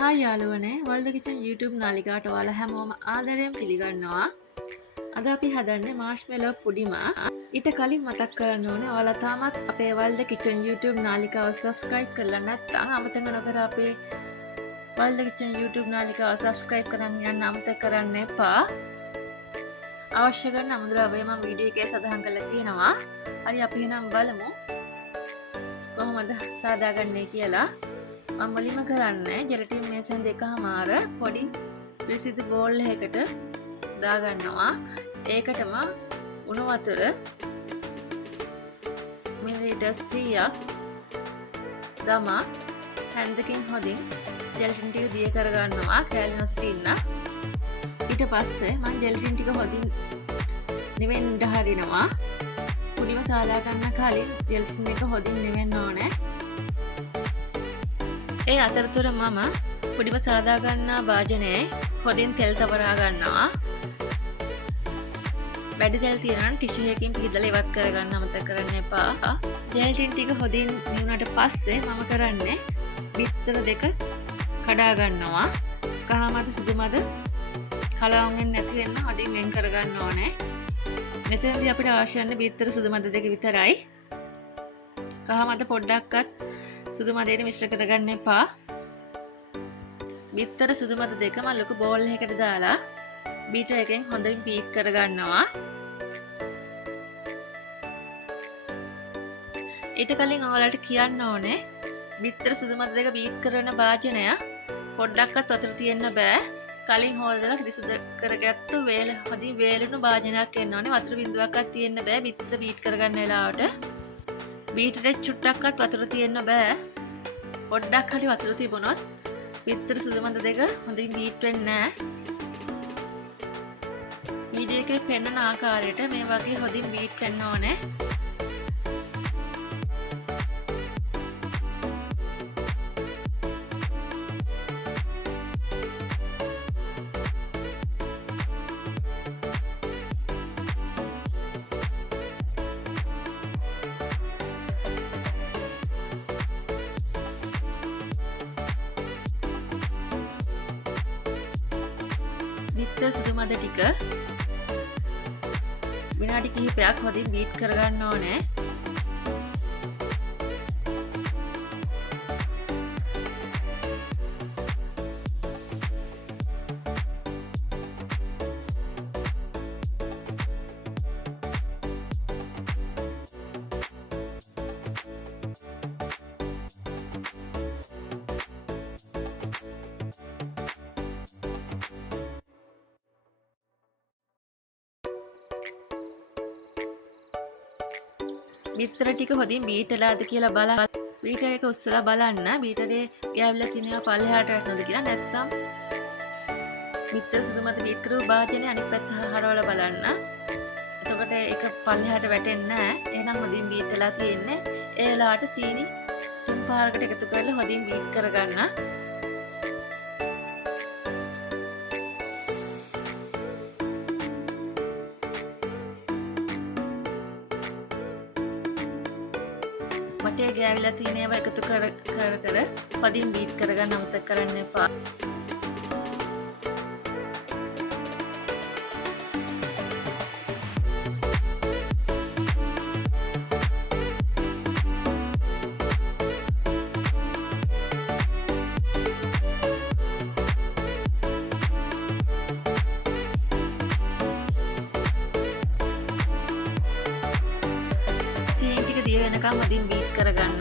හා යාළුවනේ world kitchen YouTube නාලිකාවට ඔයාලා හැමෝම ආදරයෙන් පිළිගන්නවා. අද අපි හදන්නේ මාෂ්මෙලෝ පුඩිම. ඊට කලින් මතක් කරන්න ඕනේ ඔයාලා තාමත් අපේ වර්ල්ඩ් කිචන් YouTube නාලිකාව subscribe කරලා නැත්නම් අමතක නොකර අපේ වර්ල්ඩ් කිචන් YouTube නාලිකාව subscribe කරන් යන්න අමතක කරන්න එපා. අවශ්‍ය කරන අමුද්‍රව්‍ය මම වීඩියෝ එකේ සඳහන් කරලා තියෙනවා. හරි අපි එහෙනම් බලමු කොහොමද සාදාගන්නේ කියලා. මම මුලින්ම කරන්නේ ජෙලටින් මේසෙන් දෙකමාර පොඩි පිරිසිදු බෝල් එකකට දාගන්නවා. ඒකටම උණු වතුර මිලිලීටර් 100ක් දමා හැන්දකින් හොදින් ජෙලටින් ටික දිය කරගන්නවා කෑලි නොසිටින්න. ඊට පස්සේ මම ජෙලටින් ටික හොදින් නිවෙන්න හරිනවා. පුඩිම සාදා ගන්න කලින් ජෙලටින් එක හොදින් නිවෙන්න ඕනේ. ඒ අතරතුර මම පුඩිම සාදා ගන්නා භාජනයේ හොදින් තෙල් තබරා ගන්නවා. වැඩි තෙල් තියෙනවා නම් ටිෂු එකකින් පිහදලා ඉවත් කරගන්න අමතක කරන්න එපා. ජෙලටින් ටික හොදින් නිවුනට පස්සේ මම කරන්නේ බිත්තර දෙක කඩා ගන්නවා. කහ මත සුදු මත කලවම් වෙන්නේ නැති වෙන්න හොදින් වෙන් කරගන්න ඕනේ. මෙතනදී අපිට අවශ්‍ය වෙන්නේ බිත්තර සුදු මත දෙක විතරයි. කහ මත පොඩ්ඩක්වත් සුදු මදයට මිශ්‍ර කරගන්න එපා. බිත්තර සුදු මත දෙකම ලොකු බෝල් එකකට දාලා බීටර් එකෙන් හොඳින් බීට් කරගන්නවා. ඊට කලින් ඔයාලට කියන්න ඕනේ බිත්තර සුදු මත දෙක බීට් කරන භාජනය පොඩ්ඩක්වත් වතුර තියෙන්න බෑ. කලින් හොදලා පිරිසිදු කරගත්තු වේල හොදින් වේලුණු භාජනයක් එන්න ඕනේ. වතුර බිඳුවක්වත් තියෙන්න බෑ බිත්තර බීට් කරගන්න වෙලාවට. බීටරේ චුට්ටක්වත් වතුර තියෙන්න බෑ. පොඩ්ඩක් හරි වතුර තිබුණොත් බිත්තර සුදු මත දෙක හොඳින් බීට් වෙන්නේ නැහැ. වීඩියෝ එකේ පෙන්වන ආකාරයට මේ වගේ හොඳින් බීට් වෙන්න ඕනේ. බිත්තර සුදු මත ටික විනාඩි කිහිපයක් හොඳින් බීට් කරගන්න ඕනේ. බිත්තර ටික හොඳින් බීට් වෙලාද කියලා බලන්න. බීටර් එක උස්සලා බලන්න බීටරේ ගෑවිලා තියෙනවා පල්ලෙහාට වැටෙනවද කියලා. නැත්නම් බිත්තර සුදු මත බීට් කරපු භාජනේ අනිත් පැත්ත හරවලා බලන්න. එතකොට ඒක පල්ලෙහාට වැටෙන්නේ නැහැ. එහෙනම් හොඳින් බීට් වෙලා තියෙන්නේ. ඒ වෙලාවට සීනි 3 පාරකට එකතු කරලා හොඳින් බීට් කරගන්න. වටේ ගෑවිලා තියෙන ඒවා එකතු කර හොඳින් බීට් කරගන්න අමතක කරන්න එපා. සීනි ටික දිය වෙනකම් හොඳින් බීට් කරගන්න.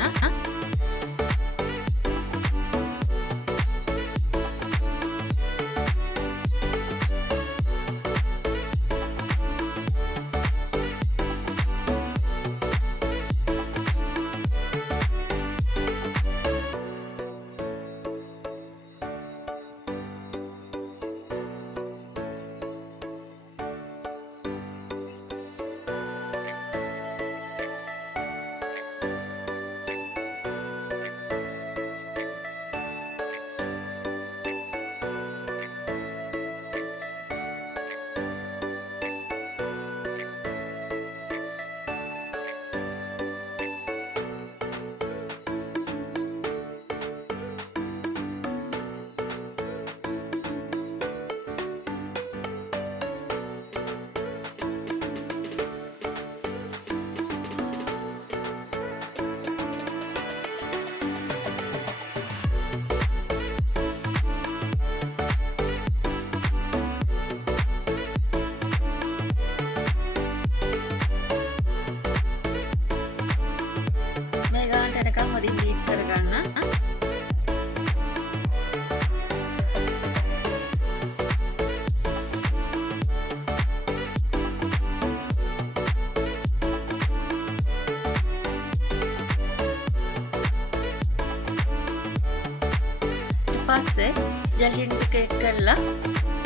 පස්සේ ජැලින් ටික එක් කරලා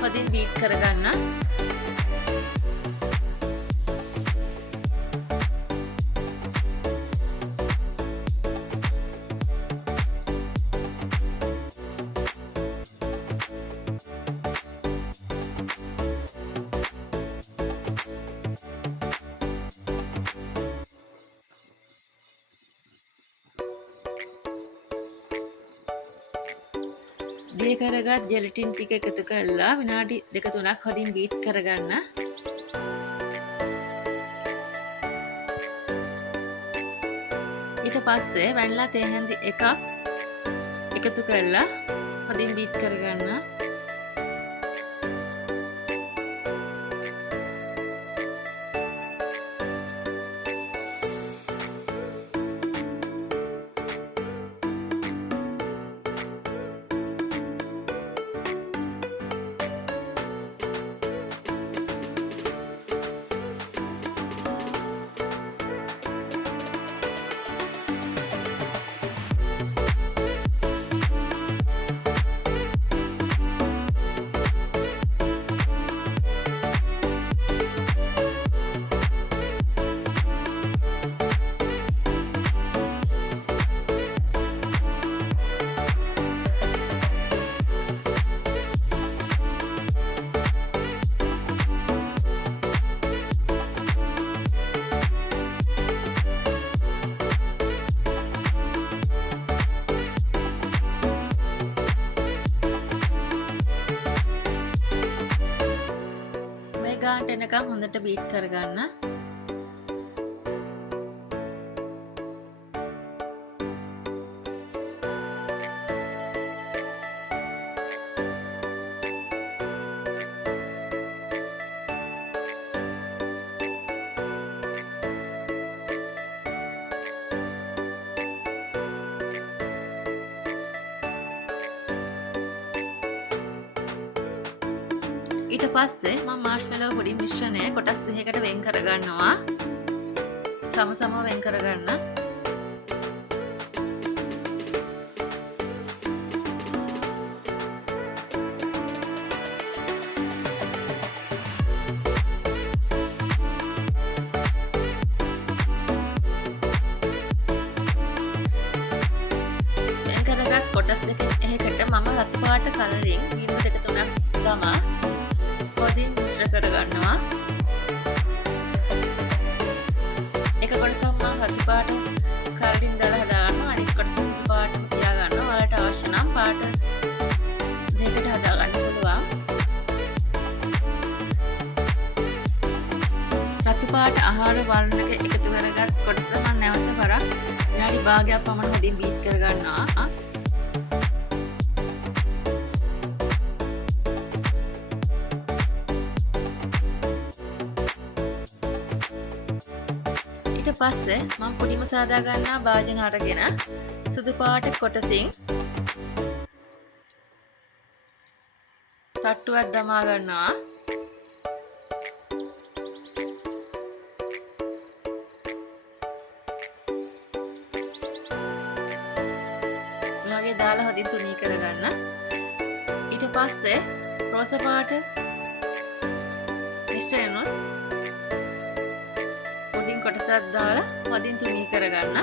හොඳින් බීට් කරගන්න. දිය කරගත් ජෙලටින් ටික එකතු කරලා විනාඩි 2-3ක් හොඳින් බීට් කරගන්න. ඊට පස්සේ වැනිලා තේ හැඳි එකක් එකතු කරලා හොඳින් බීට් කරගන්න. ගානට එනකම් හොඳට බීට් කරගන්න. ඊට පස්සේ මම මාෂ්මෙලෝ පොඩි මිශ්‍රණය කොටස් දෙකකට වෙන් කරගන්නවා. සමසමව වෙන් කරගන්න. වෙන් කරගත් කොටස් දෙකෙන් එකකට මම රතු පාට කලරින් 2-3ක් දමා හොඳින් මිශ්‍ර කරගන්නවා. එක කොටසක් මම රතු පාට කලරින් දාලා හදාගන්නවා. අනිත් කොටස සුදු පාටම තියාගන්නවා. ඔයාලට අවශ්‍ය නම් පාට දෙකට හදාගන්න පුළුවන්. රතු පාට ආහාර වර්ණක එකතු කරගත් කොටස මම නැවත වරක් විනාඩි භාගයක් පමණ හොඳින් බීට් කරගන්නවා. ඊට පස්සේ මම පොඩිම සාදා ගන්නා භාජන අරගෙන සුදු පාට කොටසින් තට්ටුවක් දමා ගන්නවා. මේ දාලා හොඳින් තුනී කරගන්න. ඊට පස්සේ රෝස පාට මිශ්‍රණය කොටසක් දාලා හොඳින් තුනී කරගන්න.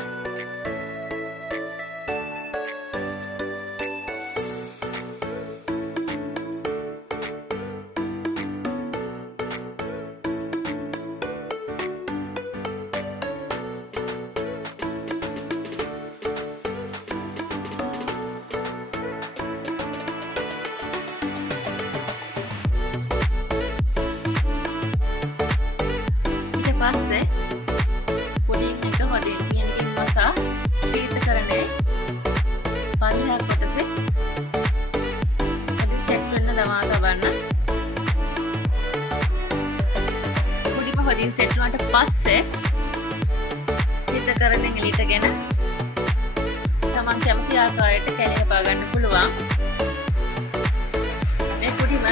ඊට පස්සේ පොඩින් එක හොඳින් පියනකින් වසා ශීතකරණයේ පල්ලෙහා කොටසේ හොඳින් සෙට් වෙන්න දමා තබන්න. පොඩිම හොඳින් සෙට් වුණාට පස්සේ ශීතකරණයෙන් එළියටගෙන තමන් කැමති ආකාරයට කැලේ පා ගන්න පුළුවන්. මේ පොඩිම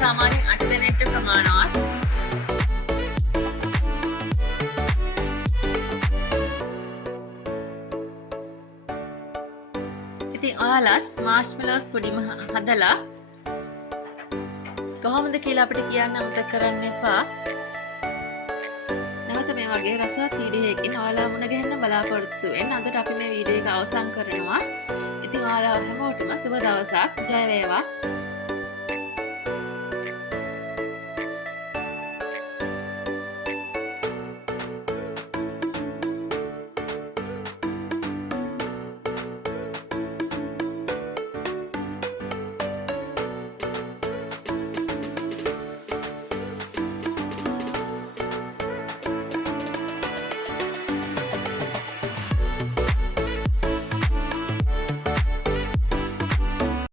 සාමාන්‍යයෙන් 8 දෙනෙක්ට ප්‍රමාණවත්. ඉතින් ඔයාලා අදත් මාෂ්මෙලෝස් පොඩිම හදලා කොහොමද කියලා අපිට කියන්න අමතක කරන්න එපා. නැවත මේ වගේ රසවත් වීඩියෝ එකකින් ඔයාලා මුණ ගැහෙන්න බලාපොරොත්තු වෙන්න. අදට අපි මේ වීඩියෝ එක අවසන් කරනවා. ඉතින් ඔයාලා හැමෝටම සුබ දවසක්. ජය වේවා.